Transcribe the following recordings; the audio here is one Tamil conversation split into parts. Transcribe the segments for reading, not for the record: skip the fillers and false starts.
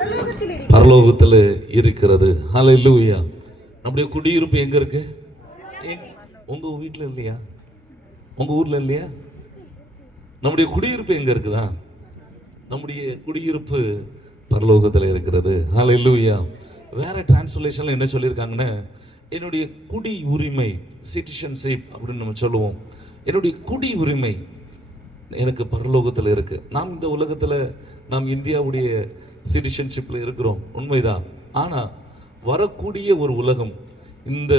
பரலோகத்தில் இருக்கிறது. ஹல்லேலூயா. நம்முடைய குடியிருப்பு எங்க இருக்கு? உங்க வீட்டில் இல்லையா? உங்க ஊர்ல இல்லையா? நம்முடைய குடியிருப்பு எங்க இருக்குதா? நம்முடைய குடியிருப்பு பரலோகத்தில் இருக்கிறது. ஹல்லேலூயா. வேற டிரான்ஸ்லேஷன்ல என்ன சொல்லியிருக்காங்கன்னா, என்னுடைய குடி உரிமை, சிட்டிசன்ஷிப் அப்படின்னு நம்ம சொல்லுவோம். என்னுடைய குடி உரிமை எனக்கு பரலோகத்தில் இருக்கு. நாம் இந்த உலகத்தில் நாம் இந்தியாவுடைய சிட்டிசன்ஷிப்பில் இருக்கிறோம், உண்மைதான். ஆனால் வரக்கூடிய ஒரு உலகம், இந்த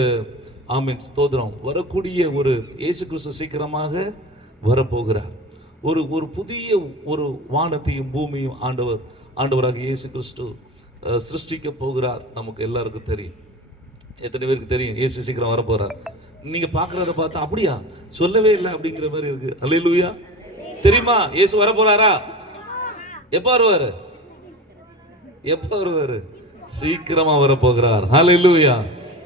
ஆமென் ஸ்தோத்திரம், வரக்கூடிய ஒரு இயேசு கிறிஸ்து சீக்கிரமாக வரப்போகிறார். ஒரு புதிய ஒரு வானத்தையும் பூமியும் ஆண்டவராக இயேசு கிறிஸ்து சிருஷ்டிக்க போகிறார். நமக்கு எல்லாருக்கும் தெரியும். எத்தனை பேருக்கு தெரியும் இயேசு சீக்கிரம் வரப்போகிறார்? நீங்கள் பார்க்குறத பார்த்தா அப்படியா சொல்லவே இல்லை அப்படிங்கிற மாதிரி இருக்கு. அல்லேலூயா. தெரியுமா இயேசு வரப்போறாரா? எப்போ வருவார்? எப்போ வருவார்? சீக்கிரமா வரப்போகிறார். ஹல்லேலூயா.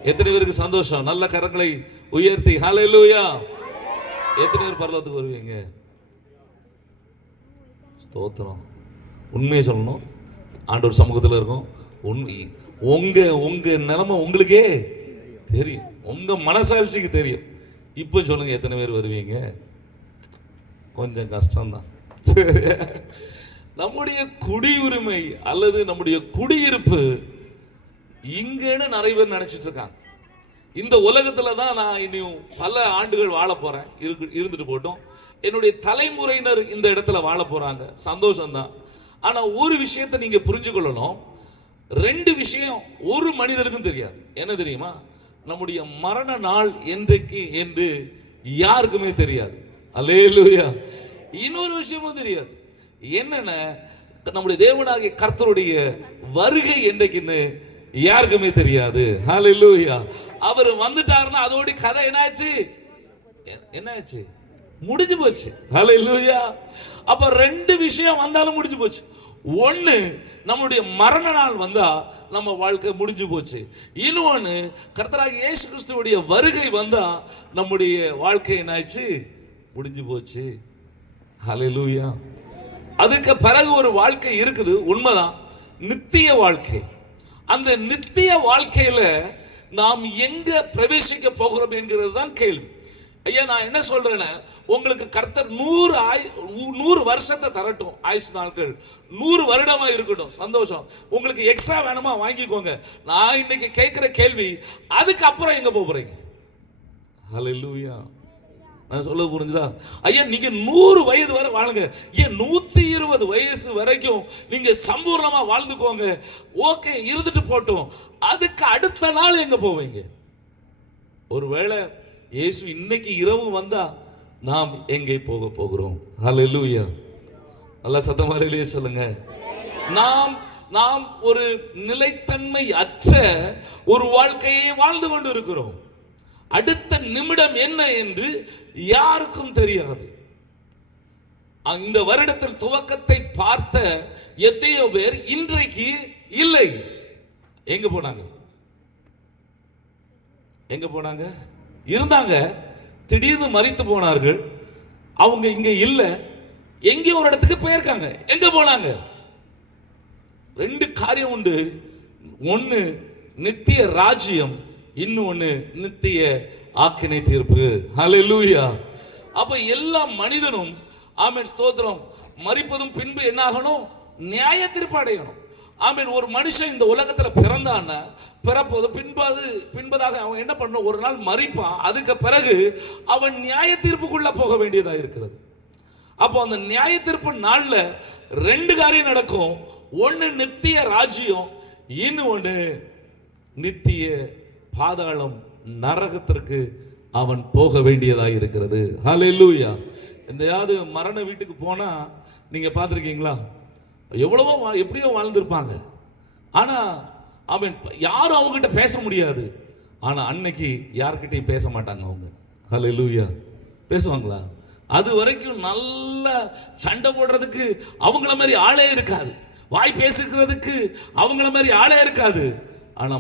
எத்தனை பேருக்கு சந்தோஷம்? நல்ல கரங்களை உயர்த்தி ஹல்லேலூயா. எத்தனை பேர் பரலோகத்துக்கு வருவீங்க? ஸ்தோத்திரம். உண்மையை சொல்லணும், ஆண்டவர் சமூகத்தில் இருக்கும். உங்க நிலைமை உங்களுக்கே தெரியும், உங்க மனசாட்சிக்கு தெரியும். இப்போ சொல்லுங்க, எத்தனை பேர் வருவீங்க? கொஞ்சம் கஷ்டம்தான். நம்முடைய குடியுரிமை அல்லது நம்முடைய குடியிருப்பு இங்கன்னு நிறைய பேர் நினைச்சிட்டு இருக்காங்க. இந்த உலகத்துல தான் நான் இனியும் பல ஆண்டுகள் வாழ போறேன், இருந்துட்டு போட்டோம். என்னுடைய தலைமுறையினர் இந்த இடத்துல வாழ போறாங்க, சந்தோஷம்தான். ஆனா ஒரு விஷயத்தை நீங்க புரிஞ்சு கொள்ளணும். ரெண்டு விஷயம் ஒரு மனிதனுக்கும் தெரியாது. என்ன தெரியுமா? நம்முடைய மரண நாள் என்றைக்கு என்று யாருக்குமே தெரியாது. அல்லேலூயா. இன்னொரு விஷயமும் தெரியாது. என்னன்னா, நம்முடைய தேவனாகிய கர்த்தருடைய வருகை என்றைக்குன்னு யாருக்குமே தெரியாது. ஹல்லேலூயா. அவர் வந்துட்டாருன்னா அதோட கதை என்னாச்சு? முடிஞ்சு போச்சு. ஹல்லேலூயா. அப்ப ரெண்டு விஷயம் வந்தாலும் முடிஞ்சு போச்சு. ஒன்று, நம்முடைய மரண நாள் வந்தா நம்ம வாழ்க்கை முடிஞ்சு போச்சு. இன்னொன்று, கர்த்தராகிய இயேசு கிறிஸ்துவுடைய வருகை வந்தா நம்முடைய வாழ்க்கை என்னாச்சு? முடிஞ்சு போச்சு. ஹல்லேலூயா. அதுக்கு பிறகு ஒரு வாழ்க்கை இருக்குது, உண்மைதான், நித்திய வாழ்க்கை. அந்த நித்திய வாழ்க்கையில நாம் எங்க பிரவேசிக்க போகிறோம் என்கிறது தான் கேள்வி. ஐயா, நான் என்ன சொல்றேன்னா, உங்களுக்கு கர்த்தர் 100 வருஷத்தை தரட்டும், ஆயுசு நாட்கள் 100 வருடமா இருக்கட்டும், சந்தோஷம். உங்களுக்கு எக்ஸ்ட்ரா வேணுமா வாங்கிக்கோங்க. நான் இன்னைக்கு கேட்கிற கேள்வி, அதுக்கு அப்புறம் எங்க போறீங்க? ஹல்லேலூயா. நான் சொல்ல புரிஞ்சுதா? ஐயா, நீங்க 100 வயது வரை வாழுங்க. ஏன் 120 வயசு வரைக்கும் நீங்க சம்பூர்ணமா வாழ்ந்துக்கோங்க. ஓகே, இருந்துட்டு போட்டோம். அதுக்கு அடுத்த நாள் எங்க போவீங்க? ஒருவேளை இயேசு இன்னைக்கு இரவு வந்தா நாம் எங்கே போக போகிறோம்? ஹல்லேலூயா. நல்லா சத்தமா இல்லையே சொல்லுங்க. நாம் ஒரு நிலைத்தன்மை அற்ற ஒரு வாழ்க்கையை வாழ்ந்து கொண்டு இருக்கிறோம். அடுத்த நிமிடம் என்ன என்று யாருக்கும் தெரியாது. இந்த வருடத்தில் துவக்கத்தை பார்த்த எத்தனையோ பேர் இன்றைக்கு இல்லை. எங்க போனாங்க? இருந்தாங்க, திடீர்னு மரித்து போனார்கள். அவங்க இங்க இல்ல, எங்கே ஒரு இடத்துக்கு போயிருக்காங்க. எங்க போனாங்க? ரெண்டு காரியம் உண்டு. ஒன்னு நித்திய ராஜ்யம், இன்னொன்னு நித்திய ஆக்கினை தீர்ப்பு. ஹல்லேலூயா. அப்ப எல்லா மனிதனும் ஆமென் ஸ்தோத்திரம், மரிப்பதும் பின்பு என்ன ஆகணும்? நியாய தீர்ப்பு அடையணும். ஆமென். ஒரு மனுஷன் இந்த உலகத்தில் பிறந்தான பிறப்போது பின்பதாக அவன் என்ன பண்ணணும்? ஒரு நாள் மரிப்பான். அதுக்கு பிறகு அவன் நியாய தீர்ப்புக்குள்ள போக வேண்டியதா இருக்கிறது. அப்போ அந்த நியாய தீர்ப்பு நாள்ல ரெண்டு காரியம் நடக்கும். ஒன்னு நித்திய ராஜ்யம், இன்னொன்னு நித்திய பாதாளம், நரகத்திற்கு அவன் போக வேண்டியதாக இருக்கிறது. ஹல்லேலூயா. எந்தையாவது மரண வீட்டுக்கு போனா நீங்க பார்த்துருக்கீங்களா? எவ்வளவோ எப்படியோ வாழ்ந்திருப்பாங்க. ஆனா அவன் யாரும் அவங்ககிட்ட பேச முடியாது. ஆனா அன்னைக்கு யார்கிட்டையும் பேச மாட்டாங்க அவங்க. ஹல்லேலூயா. பேசுவாங்களா? அது வரைக்கும் நல்ல சண்டை போடுறதுக்கு அவங்கள மாதிரி ஆளே இருக்காது. வாய் பேசுகிறதுக்கு அவங்கள மாதிரி ஆளே இருக்காது. ஆனா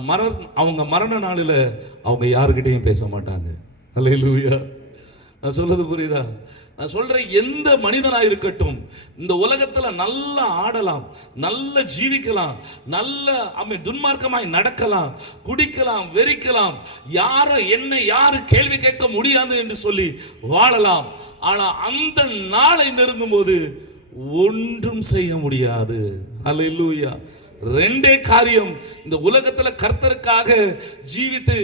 அவங்க மரண நாளில் அவங்க யாருக்கிட்டையும் பேச மாட்டாங்க. ஹல்லேலூயா. நான் சொல்றது புரியுதா? நான் சொல்றேன், எந்த மனிதனாக இருக்கட்டும், இந்த உலகத்தில் நல்லா ஆடலாம், நல்ல ஜீவிக்கலாம், நல்ல துன்மார்க்கமாய் நடக்கலாம், குடிக்கலாம், வெறிக்கலாம், என்னை யாரு கேள்வி கேட்க முடியாது என்று சொல்லி வாழலாம். ஆனா அந்த நாளை நெருங்கும் போது ஒன்றும் செய்ய முடியாது. அல்லேலூயா. ரெண்டே காரியம், இந்த உலகத்தில் கர்த்தருக்காக ஜீவித்து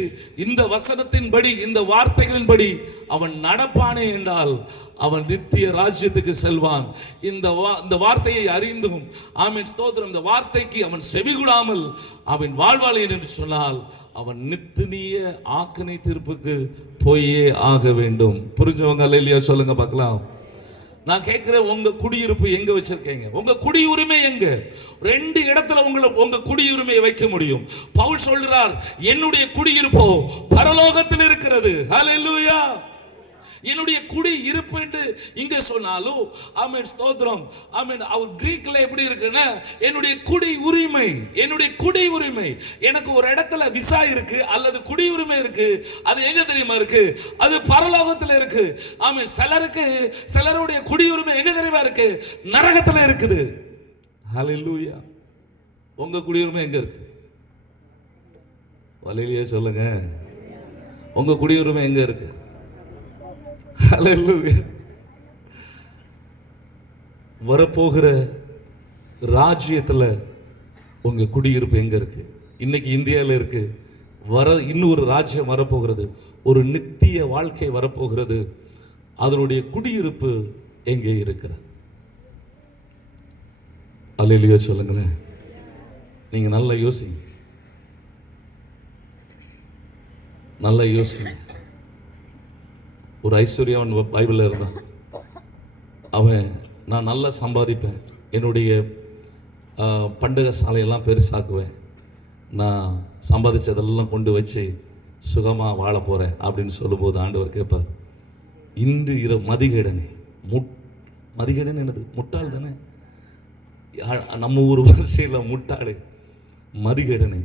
இந்த வசனத்தின்படி, இந்த வார்த்தைகளின்படி அவன் நடப்பானே என்றால் அவன் நித்திய ராஜ்யத்துக்கு செல்வான். இந்த வார்த்தையை அறிந்தும் ஆமென் ஸ்தோத்திரம், இந்த வார்த்தைக்கு அவன் செவிகூடாமல் அவன் வாழ்வாளேன் என்று சொன்னால் அவன் நித்திய ஆக்கினை தீர்ப்புக்கு போயே ஆக வேண்டும். புரிஞ்சவங்க அல்லேலூயா சொல்லுங்க பார்க்கலாம். நான் கேட்கிறேன், உங்க குடியிருப்பு எங்க வச்சிருக்கீங்க? உங்க குடியுரிமை எங்க? ரெண்டு இடத்துல உங்க குடியுரிமையை வைக்க முடியும். பவுல் சொல்றார், என்னுடைய குடியிருப்போ பரலோகத்தில் இருக்கிறது. ஹல்லேலூயா. என்னுடைய குடி இருப்பு என்று இங்க சொன்னாலும் ஆமென் ஸ்தோத்திரம், ஆமென். அவர் கிரீக்ல எப்படி இருக்குன்னா, என்னுடைய குடி உரிமை, என்னுடைய குடி உரிமை, எனக்கு ஒரு இடத்துல விசா இருக்கு அல்லது குடியுரிமை இருக்கு. அது எங்க தெரியுமா இருக்கு? அது பரலோகத்தில் இருக்கு. ஆமென். சிலருடைய குடியுரிமை எங்க தெரியுமா இருக்கு? நரகத்தில் இருக்குது. ஹல்லேலூயா. உங்க குடியுரிமை எங்க இருக்கு? வலையிலேயே சொல்லுங்க, உங்க குடியுரிமை எங்க இருக்கு? ஹல்லேலூயா. வரப்போகிற ராஜ்யத்தில் உங்க குடியிருப்பு எங்க இருக்கு? இன்னைக்கு இந்தியாவில் இருக்கு. இன்னொரு ராஜ்யம் வரப்போகிறது, ஒரு நித்திய வாழ்க்கை வரப்போகிறது. அதனுடைய குடியிருப்பு எங்கே இருக்கிறது? அல்லேலூயா சொல்லுங்களேன். நீங்க நல்லா யோசிங்க, நல்லா யோசிங்க. ஒரு ஐஸ்வர்யவன் பைபிளில் இருந்தான். அவன், நான் நல்லா சம்பாதிப்பேன், என்னுடைய பண்டக சாலையெல்லாம் பெருசாக்குவேன், நான் சம்பாதிச்சதெல்லாம் கொண்டு வச்சு சுகமாக வாழ போகிறேன் அப்படின்னு சொல்லும்போது ஆண்டவர் கேட்பார், இன்று இரவு மதிகேடனே, மதிகேடன் என்னது? முட்டாள் தானே. நம்ம ஊர் வரிசையில் முட்டாளே, மதிகேடனே,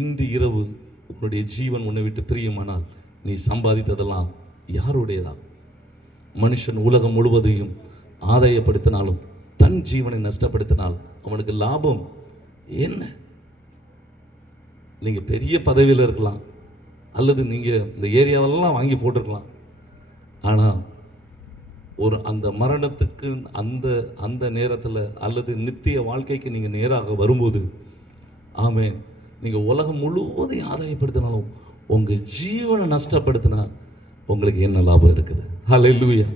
இன்று இரவு உன்னுடைய ஜீவன் உன்னை விட்டு பிரியமானால் நீ சம்பாதித்ததெல்லாம் யாருடையதா? மனுஷன் உலகம் முழுவதையும் ஆதாயப்படுத்தினாலும் தன் ஜீவனை நஷ்டப்படுத்தினால் அவனுக்கு லாபம் என்ன? நீங்க பெரிய பதவியில் இருக்கலாம், அல்லது நீங்க இந்த ஏரியாவெல்லாம் வாங்கி போட்டிருக்கலாம். ஆனால் அந்த மரணத்துக்கு அந்த நேரத்தில் அல்லது நித்திய வாழ்க்கைக்கு நீங்கள் நேராக வரும்போது, ஆமென், நீங்கள் உலகம் முழுவதையும் ஆதாயப்படுத்தினாலும் உங்கள் ஜீவனை நஷ்டப்படுத்தினா உங்களுக்கு என்ன லாபம் இருக்குது? ஹல்லேலூயா.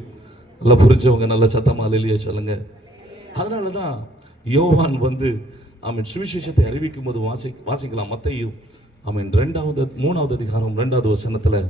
நல்லா புரிஞ்சவங்க நல்ல சத்தமா ஹல்லேலூயா சொல்லுங்க. அதனால தான் யோவான் ஆமென் சுவிசேஷத்தை அறிவிக்கும் போது வாசிக்கலாம். மத்தேயு ஆமென் 3வது அதிகாரம் 2வது வசனத்தில்